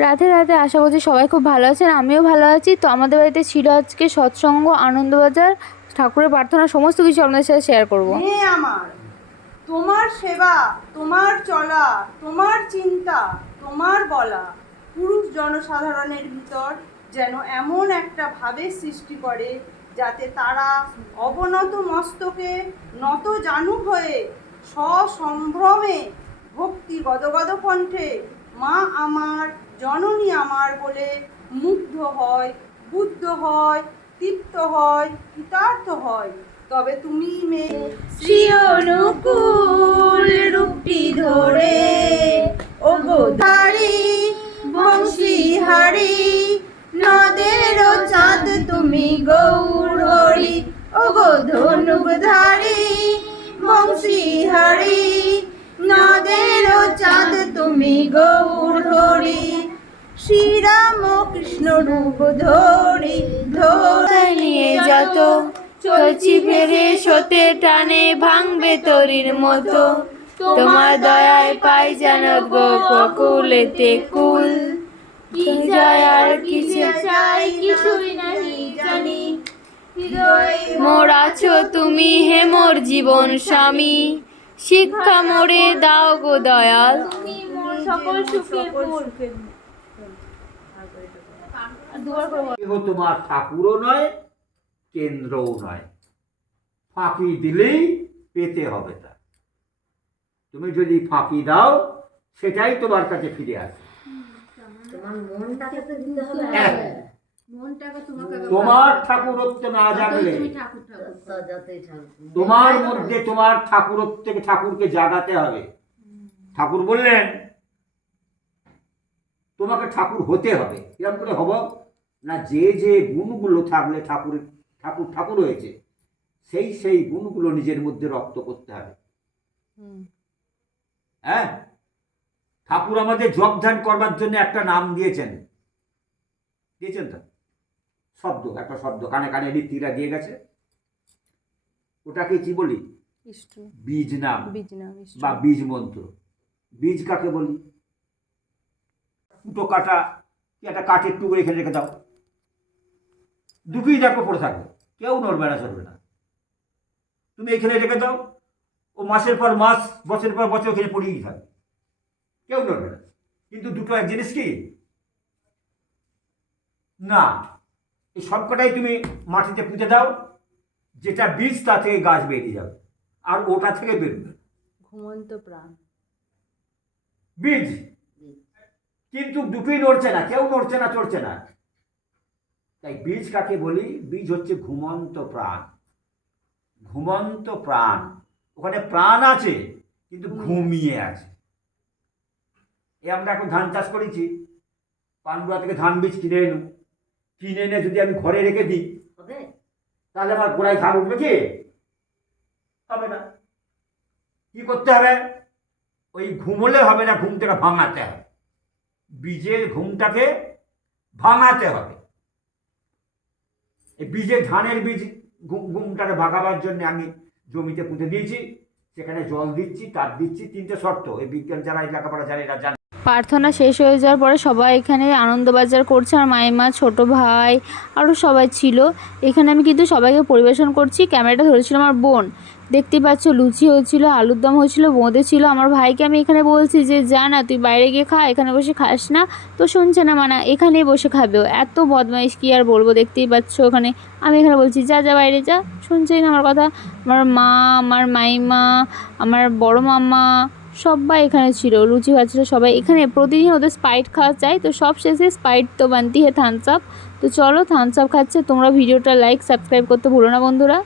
রাধে রাধে। আশা করছি সবাই খুব ভালো আছেন, আমিও ভালো আছি। তো আমাদের বাড়িতে ছিল আজকে সৎসঙ্গ, আনন্দবাজার, ঠাকুরের প্রার্থনা, সমস্ত কিছু আপনাদের সাথে শেয়ার করব। মেয়ে আমার, তোমার সেবা, তোমার চলা, তোমার চিন্তা, তোমার বলা পুরুষ জনসাধারণের ভিতর যেন এমন একটা ভাবের সৃষ্টি করে যাতে তারা অবনত মস্তকে নত জানু হয়ে সসম্ভ্রমে ভক্তি গদগদ কণ্ঠে মা আমার, জননী আমার বলে মুগ্ধ হয়, বুদ্ধ হয়, তৃপ্ত হয়, কৃতার্থ হয়। তবে তুমি মেয়ে শ্রী অনুকূল রূপটি ধরে ওগো ধারি বংশীহারি, নদের চাঁদ তুমি গৌর হরি, ওগো ধনুকধারী বংশীহারি, নদের চাঁদ তুমি গৌর হরি, শ্রীরাম কৃষ্ণ রূপ ধরি ধরে নিয়ে যত চলছি ফেরে সতে টানে ভাঙবে তরির মতো, তোমার দয়ায় পাই যেন গো কুলেতে কুল। কি যায় আর কিছু চাই কিছুই নাহি জানি, মোর আছো তুমি হে মোর জীবন স্বামী, শিক্ষা মোরে দাও গো দয়াল, তুমি মোর সকল সুখের মূল। কেহ তোমার ঠাকুরও নয়, কেন্দ্রও নয়, ফাঁকি দিলেই পেতে হবে তা। তুমি যদি ফাঁকি দাও সেটাই তোমার কাছে ফিরে আসে। তোমার ঠাকুরত্ব না জাগলে, তোমার মধ্যে তোমার ঠাকুরত্বকে, ঠাকুরকে জাগাতে হবে। ঠাকুর বললেন তোমাকে ঠাকুর হতে হবে। কিরকম করে হব না, যে যে গুণগুলো থাকলে ঠাকুর ঠাকুর ঠাকুর হয়েছে, সেই সেই গুণগুলো নিজের মধ্যে রপ্ত করতে হবে। হ্যাঁ, ঠাকুর আমাদের জপ ধ্যান করবার জন্য একটা নাম দিয়েছেন, দিয়েছেন তো শব্দ, একটা শব্দ কানে কানে ঋত্বিরা দিয়ে গেছে। ওটাকে কি বলি? বীজ নাম বা বীজ মন্ত্র। বীজ কাকে বলি? দুটো কাটা কি একটা কাঠের টুকরো এখানে রেখে দাও, দুটোই দেখো পড়ে থাকবে, কেউ নড়বে না, চলবে না। তুমি এখানে রেখে দাও, ও মাসের পর মাস, বছরের পর বছর ওখানে পড়েই থাকবে, কেউ নড়বে না। কিন্তু দুটো এক জিনিস কি না, এই সবকটাই তুমি মাটিতে পুঁতে দাও, যেটা বীজ তা থেকে গাছ বেরিয়ে যাবে, আর ওটা থেকে বেরোবে ঘুমন্ত প্রাণ, বীজ। কিন্তু দুটোই নড়ছে না, কেউ নড়ছে না, চড়ছে না। তাই বীজ কাকে বলি? বীজ হচ্ছে ঘুমন্ত প্রাণ। ঘুমন্ত প্রাণ, ওখানে প্রাণ আছে কিন্তু ঘুমিয়ে আছে। এই আমরা এখন ধান চাষ করেছি, পানগুড়া থেকে ধান বীজ কিনে এনে যদি আমি ঘরে রেখে দিই, তাহলে আমার গোড়ায় ধান উঠবে কি? হবে না। কি করতে হবে? ওই ঘুমলে হবে না, ঘুমটাকে ভাঙাতে হবে। বীজের ঘুমটাকে ভাঙাতে হবে। এই বীজের ধানের বীজ ঘুমটাকে ভাগাবার জন্য আমি জমিতে পুঁতে দিয়েছি, সেখানে জল দিচ্ছি, তাপ দিচ্ছি। তিনটে শর্ত, এই বিজ্ঞান যারা লেখাপড়া জানে এরা জানে। প্রার্থনা শেষ হয়ে যাওয়ার পরে সবাই এখানে আনন্দবাজার করছে, আর মাইমা, ছোট ভাই, আরও সবাই ছিল এখানে। আমি কিন্তু সবাইকে পরিবেশন করছি, ক্যামেরাটা ধরেছিল আমার বোন। দেখতেই পাচ্ছ, লুচি হয়েছিল, আলুর দম হয়েছিল, বোঁদে ছিল। আমার ভাইকে আমি এখানে বলছি যে যা না, তুই বাইরে গিয়ে খা, এখানে বসে খাস না। তো শুনছে না, মানা এখানেই বসে খাবে। এত বদমাইশ, কি আর বলবো। দেখতেই পাচ্ছ ওখানে আমি এখানে বলছি যা যা বাইরে যা, শুনছেই না আমার কথা। আমার মা, আমার মাইমা, আমার বড় মামা সবাই এখানে ছিল, লুচি খাচ্ছিল সবাই এখানে। প্রতিদিন ওদের স্প্রাইট খাওয়া চাই, তো সব শেষে স্প্রাইট তো বানতি হে থামস আপ। তো চলো, থামস আপ খাচ্ছে। তোমরা ভিডিওটা লাইক সাবস্ক্রাইব করতে ভুলো না বন্ধুরা।